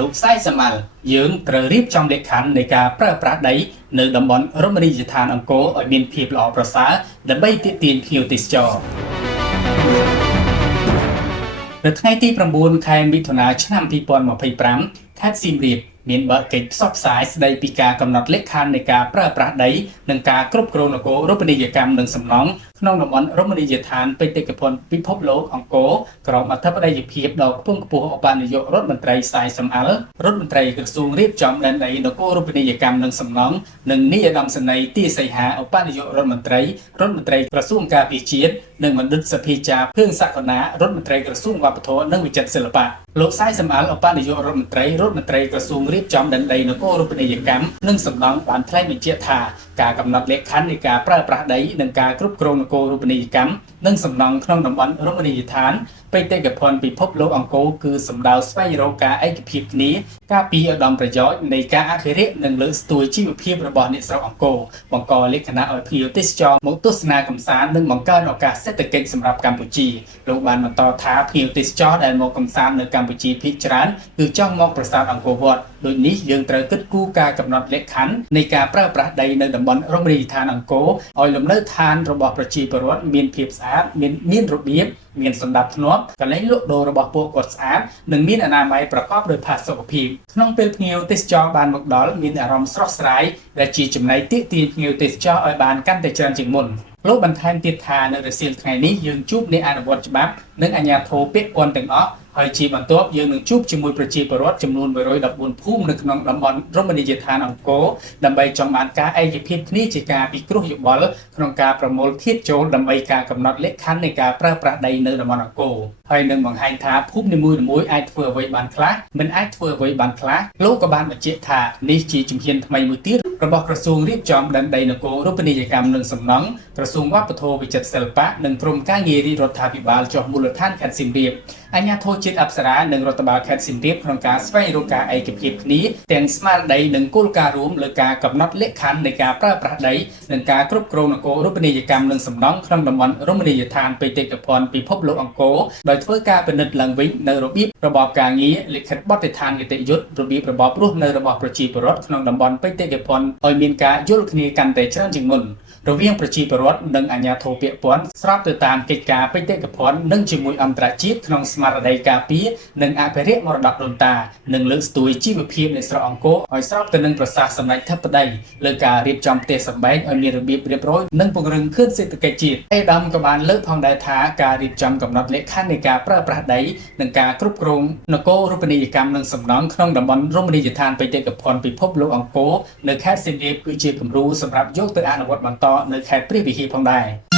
លោកសាយសមលយើងត្រូវរៀបចំលក្ខខណ្ឌនៃការប្រើប្រាស់ដីនៅតំបន់រមណីយដ្ឋានអង្គរឲ្យមានភាពល្អប្រសើរដើម្បីទាក់ទាញភ្ញៀវទេសចរនៅថ្ងៃទី9 ខែមិថុនាឆ្នាំ2025ខេត្តសៀមរាបមានបើកកិច្ចផ្សព្វផ្សាយស្ដីពីការកំណត់លក្ខខណ្ឌនៃការប្រើប្រាស់ដីនិងការគ្រប់គ្រងនគររូបនីយកម្មនិងសំណង់ក្នុងតំបន់រមណីយដ្ឋានបេតិកភណ្ឌពិភពលោកអង្គរក្រោមអធិបតីភាពដ៏ខ្ពង់ខ្ពស់ឧបនាយករដ្ឋមន្ត្រីសាយសំអល់រដ្ឋមន្ត្រីក្រសួងរៀបចំដែនដីនគររូបនីយកម្មនិងសំណង់និងនាយឧត្តមសេនីយ៍ទីសីហាឧបនាយករដ្ឋមន្ត្រីក្រសួងការពារជាតិនិងបណ្ឌិតសភាចាភឿងសក្កណារដ្ឋមន្ត្រីក្រសួងវប្បធម៌និងវិចិត្រសិល្បៈលោកសាយសំអល់ឧបនាយករដ្ឋមន្ត្រីក្រសួងរៀបចំដែនដីនគររូបនីយកម្មនិងសំណង់បានថ្លែងបញ្ជាក់ថាការកំណត់លក្ខខណ្ឌនៃការប្រើប្រាស់ដីនិងការគ្រប់គ្រងនគររូបនីយកម្មនិងសំណង់ក្នុងតំបន់រមណីយដ្ឋានបេតិកភណ្ឌពិភពលោកអង្គរគឺសំដៅស្វែងរកការឯកភាពគ្នាការពារឧត្តមប្រយោជន៍នៃការអភិរក្សនិងលើកស្ទួយជីវភាពរបស់អ្នកស្រុកអង្គរបង្កលក្ខណៈឲ្យភ្ញៀវទេសចរមកទស្សនាកម្សាន្តនិងបង្កើនឱកាសសេដ្ឋកិច្ចសម្រាប់កម្ពុជាលោកបានបន្តថាភ្ញៀវទេសចរដែលមកកម្សាន្តនៅកម្ពុជាភាគច្រើនគឺចង់មកប្រាសាទអង្គរវត្តដូចនេះយើងត្រូវគិតគូរការកំណត់លក្ខខណ្ឌនៃការប្រើប្រាស់ដីនៅតំបន់រមណីយដ្ឋានអង្គរឲ្យលំនៅឋានរបស់ប្រជាពលរដ្ឋមានភាពស្អាតមានរបៀបមានសណ្ដាប់ធ្នាប់កន្លែងលក់ដូររបស់ពួកគាត់ស្អាតនិងមានអនាម័យប្រកបដោយផាសុកភាពក្នុងពេលភ្ញៀវទេសចរបានមកដល់មានអារម្មណ៍ស្រស់ស្រាយដែលជាចំណែកទាក់ទាញភ្ញៀវទេសចរឲ្យបានកាន់តែច្រើនជាងមុនលោកបន្ថែមទៀតថានៅរសៀលថ្ងៃនេះយើងជួបអ្នកអនុវត្តច្បាប់និងអាជ្ញាធរពាក់ព័ន្ធទាំងអស់ហើយជាបន្ទាប់យើងនឹងជួបជាមួយប្រជាពលរដ្ឋចំនួន114ភូមិនៅក្នុងតំបន់រមណីយដ្ឋានអង្គរដើម្បីចង់បានការឯកភាពគ្នាជាការពិគ្រោះយោបល់ក្នុងការប្រមូលធាតុចូលដើម្បីការកំណត់លក្ខខណ្ឌនៃការប្រើប្រាស់ដីនៅតំបន់អង្គរហើយនឹងបង្ហាញថាភូមិនីមួយៗអាចធ្វើអ្វីបានខ្លះមិនអាចធ្វើអ្វីបានខ្លះលោកក៏បានបញ្ជាក់ថានេះជាជំហានថ្មីមួយទៀតរបស់ក្រសួងរៀបចំដែនដីនគររូបនីយកម្មនិងសំណង់ក្រសួងវប្បធម៌វិចិត្រសិល្បៈនិងក្រុមការងាររាជរដ្ឋាភិបាលចុះមូលដ្ឋានខេត្តសៀមរាបអាជ្ញាធរជាតិអប្សរានិងរដ្ឋបាលខេត្តសៀមរាបក្នុងការស្វែងរកការឯកភាពគ្នាទាំងស្មារតីនិងគោលការណ៍រួមលើការកំណត់លក្ខខណ្ឌនៃការប្រើប្រាស់ដីនិងការគ្រប់គ្រងនគររូបនីយកម្មនិងសំណង់ក្នុងតំបន់រមណីយដ្ឋានបេតិកភណ្ឌពិភពលោកអង្គរដោយធ្វើការពិនិត្យឡើងវិញនៅរបៀបរបបការងារលិខិតបទដ្ឋាននីតិយុត្តរបៀបរបបរស់នៅរបស់ប្រជាពលរដ្ឋក្នុងតំបន់បេតិកភណ្ឌឲ្យមានការយល់គ្នាកាន់តែច្រើនជាងមុនរវាងប្រជាពលរដ្ឋនិងអាជ្ញាធរពាក់ព័ន្ធស្របទៅតាមកិច្ចការបេតិកភណ្ឌនិងជាមួយអន្តរជាតិក្នុងស្មារតីការពារនិងអភិរក្សមរតកដូនតានិងលើកស្ទួយជីវភាពនៃស្រុកអង្គរឲ្យស្របទៅនឹងប្រសាសន៍សម្ដេចធិបតីលើការរៀបចំផ្ទះសម្បែងឲ្យមានរបៀបរៀបរយនិងពង្រឹងខឿនសេដ្ឋកិច្ចជាតិឯកឧត្តមក៏បានលើកផងដែរថាការរៀបចំកំណត់លក្ខខណ្ឌនៃការប្រើប្រាស់ដីនិងការគ្រប់គ្រងនគររូបនីយកម្មនិងសំណង់ក្នុងតំបន់រមណីយដ្ឋានបេតិកភណ្ឌពិភពលោកអង្គរនៅខេត្តសៀមរាបគឺជាគំរូសម្រាប់យកទៅអនុវត្តបន្តនៅខេត្តព្រះវិហារផងដែរ